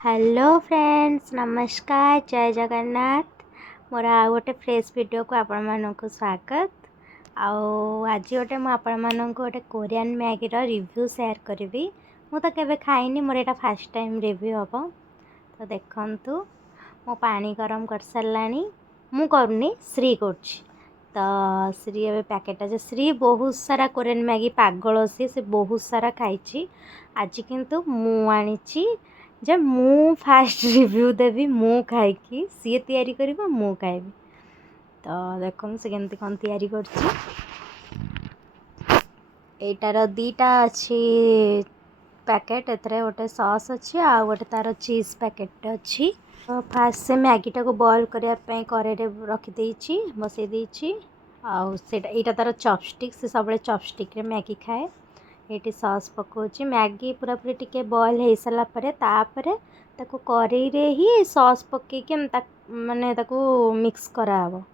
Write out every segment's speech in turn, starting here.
hello friends नमस्कार जय जगन्नाथ मोर आ गोटे फ्रेश वीडियो को आपण मानक स्वागत आज गोटे मुझे गोटे कोरियन मैगी रिव्यू शेयर करी मु तो केबे खाइनी मोर एटा फर्स्ट टाइम रिव्यू हम तो देखंतु मो पानी गरम कर सारानी मु करूनी श्री कर तो श्री ए पैकेट जो श्री बहुत सारा कोरियन मैगी पागल से बहुत सारा खाई आज किंतु मु आनी जे मु फास्ट रिव्यू देवी मु खाई सी तैयारी करिबो मु खाइबी तो देखो से केमती कौन तैयारी करछि एटार दीटा अच्छी पैकेट एथरे गोटे सॉस अच्छी आ गोटे तार चीज पैकेट अच्छी तो फास्ट से मैगी टाको बॉयल करिया पे करेरे रखी देछि बसई देछि आ सेटा एटा तार चॉपस्टिक से सबले चॉपस्टिक रे मैगी खाए ये सॉस पकाउची मैगी पूरा पूरी टिके बॉयल हो सारा तापर ताको करेई रे ही सॉस पकईके माने ताको मिक्स कराहब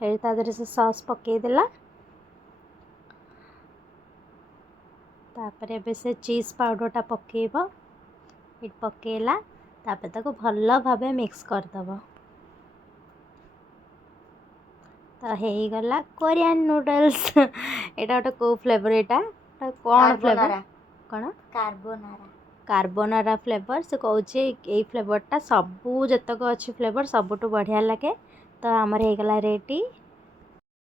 तादरे से सॉस पकईदेला तापर एबे से चीज पाउडरटा पकेब ये पकेला तापर ताको भल भाबे मिक्स करदब तो हो गला कोरियन नूडल्स एटा गोटे को फ्लेवर एटा कौन फ्लेवर कौन कार्बोनारा फ्लेवर से कहूँ ये फ्लेवरटा सबू जतक अच्छी फ्लेवर सबुठ बढ़िया लगे तो आमर हो गला रेडी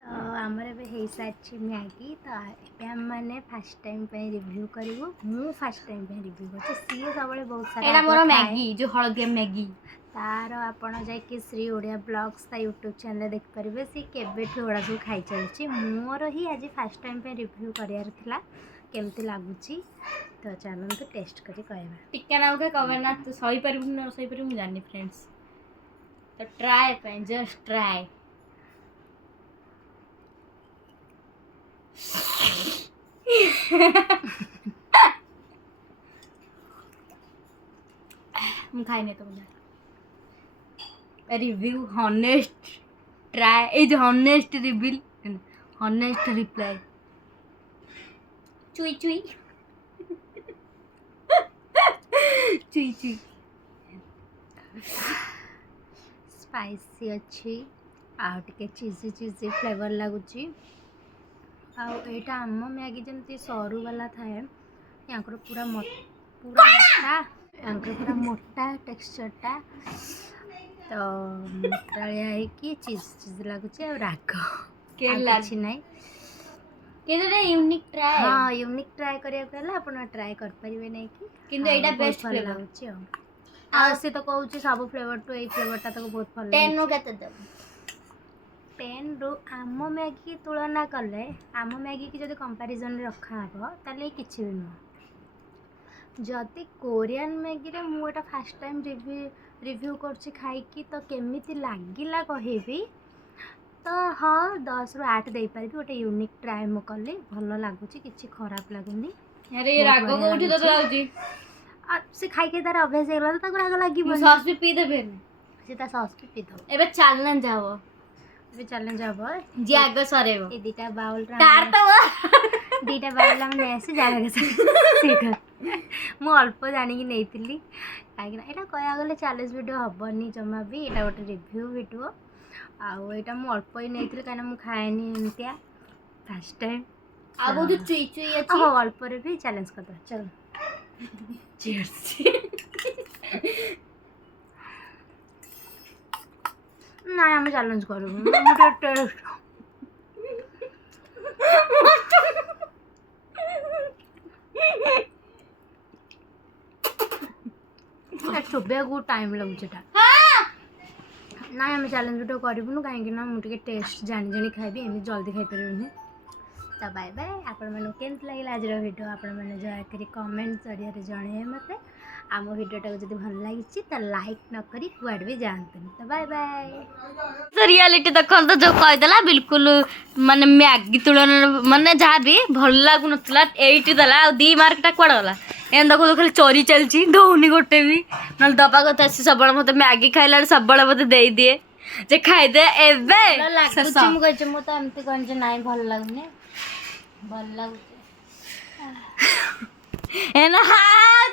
तो आमर ए सारी मैगी तो ये आम मैंने फास्ट टाइम पे रिव्यू करूँ मु फास्ट टाइम पे रिव्यू कर सी सब बहुत सारा मोर मैगी जो हलदिया मैगी तार आपड़ जाकि श्री ओडिया ब्लॉग्स ता यूट्यूब चैनल देखिपारे सी केबेठू एड़ा सब खाई चलती मोर ही आज फास्ट टाइम पे रिव्यू करार था केमती लगुच तो चलो तो टेस्ट करी कहवा टिक्का ना उठे कवर ना तो सही पार ना सही पार मुझे जानी फ्रेंड्स तो ट्राई पे जस्ट ट्राई मैं खाई नहीं तो मुझे रिव्यू हॉनेस्ट ट्राई ए जो हॉनेस्ट रिव्यू हॉनेस्ट रिप्लाई चुई चुई चुई चुई स्पाइसी अच्छी आउटे चीजी चीजी फ्लेवर लगुच आम मैगी जमी सरू वाला थाए या पूरा पूरा मोटा पूरा मोटा टेक्सचरटा तो मोटालिया है चीज चीज लगुच राग कि ना यूनिक ट्राई हाँ यूनिक ट्राई करिया आपन ट्राई कर परिबे नै कि किंतु एटा बेस्ट फ्लेवर लागुची आ से तो कहउची सब फ्लेवर तो ए फ्लेवरटा तो बहुत भल 10 नो केते दब 10 रो आम मैगी तुलना कले आम मैगी की जदि कंपैरिजन रखा हबो ताले किछि भी न जदि कोरियन मैगी रे मु एटा फर्स्ट टाइम रिव्यू करछि खाई की तो केमिति लागिला कहिबी तो हाँ 10 ରୁ 8 दे पारि गोटे यूनिक ट्राई मु कली भल लगुच कि खराब लगुनी अरे ये राग को उठी तो लाउजी आ से खाई के तार अभ्यास हेला तो ताको राग लागिबो सॉस भी पी देबे से ता सॉस भी पी दो एबे चैलेंज जावो एबे चैलेंज जाबो जे आगे सरेबो ए दीटा बाउल तार तो दीटा बाउल हम ने से जागा के सीख मु अल्प जानी कि नेइतिली काहे ना एटा कया गले चैलेंज वीडियो हबनी जमा भी एटा गोटे रिव्यू वीडियो आउ एटा मु अल्प ही नहीं कहीं मु खाएनी एमतिया फर्स्ट टाइम आ बहुत चुई चुई अछि हां अल्प रे भी चैलेंज कर दो चलो चीयर्स ना हम चैलेंज करू मुझे टेस्ट चुबे को टाइम लगुचटा ना आम चैलेंज वीडियो करूँ कहीं मुझे टेस्ट जानी जानी खाइबी एम जल्दी खाई पारे तो बाय बाय आपण मैंने केमती लगे आज वीडियो आपण मैंने दयाकोरी कमेंट जरिया जन मत आम वीडियोटा जब भल लगी तो लाइक न करी कुआड भी जानते तो बाय बाय तो रियलिटी देखो तो जो कहीदेला बिल्कुल माने मैगी तुलन माने जहाँ भी भल लगुन एटी देला आ 2 मार्कटा कुआड़ गला एम देखो खाली चोरी चलती दौनी गोटे भी ना दबा कथा सब मत मैगी खाइला सब मत दे दिए जे खाईदे एबे मु तो एमती कहन नाई भल लगुनी भल लगुच एना हा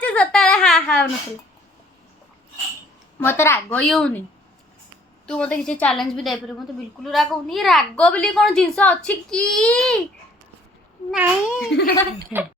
सताले हा हा नथले मत राग ही होनी तू मत किसी चैलेंज भी दे पारे मत बिल्कुल राग होनी राग बोली कौन जिनस अच्छी की नहीं